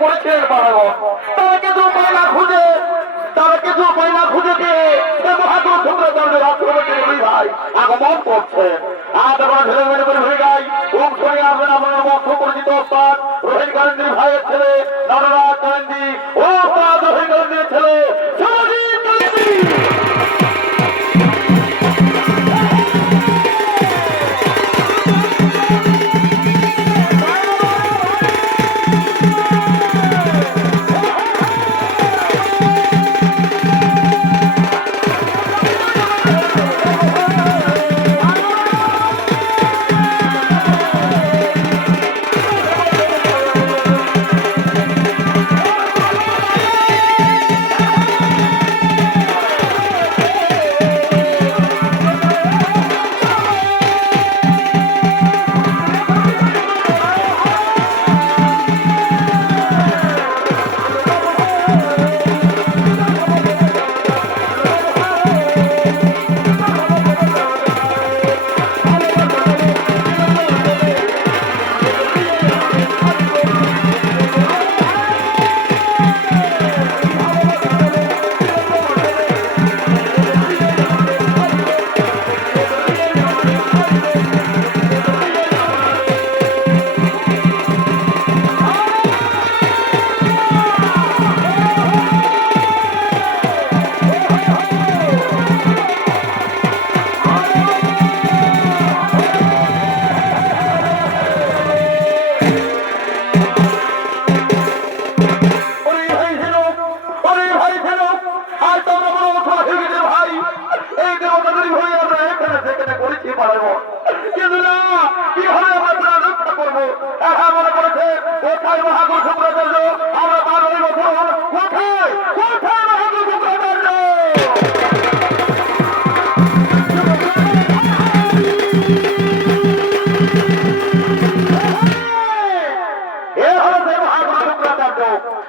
করেছে তারা কিছু উপায় না খুঁজে দিয়ে মহাদুর শুক্র দণ্ডের আক্রমণে ভাই আগমন করছে। আর তখন ছেলে মেয়ে করে হয়ে যায় অংশ নিয়ে আসবেন আপনার মধ্য পরিচিত ওস্তাদ রোহিত গান্ধীর ভাইয়ের ছেলে নররাজ গান্ধী, ওস্তাদ রোহিত গান্ধীর ছেলে সমাজিৎ গান্ধী।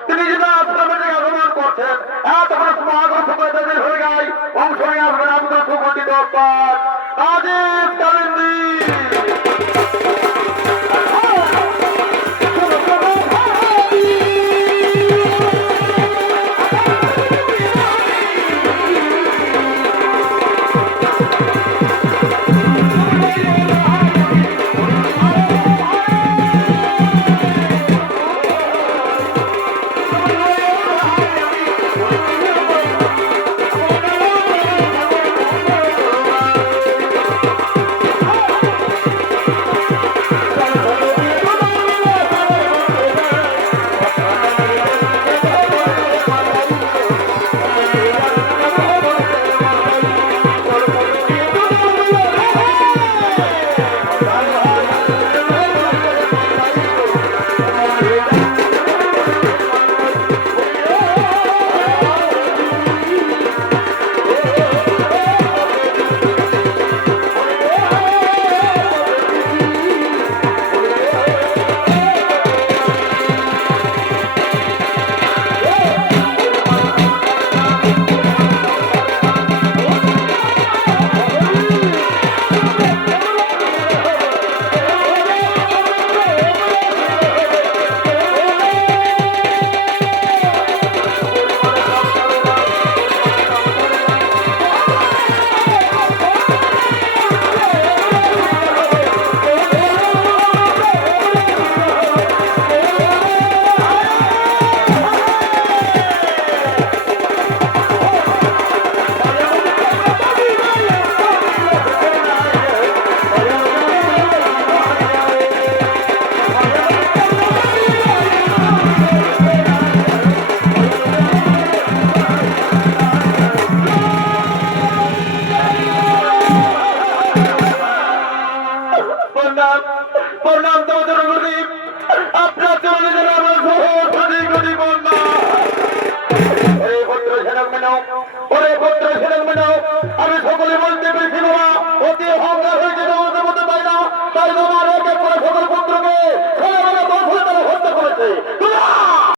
তিনি যেটা আপনাদের আগমন করছেন তখন মহাগর সমাজের হয়ে যায় অংশ নিয়ে আসবেন আপনার সুপন্ডিত রাজীব কালিন্দী। আমি সকলে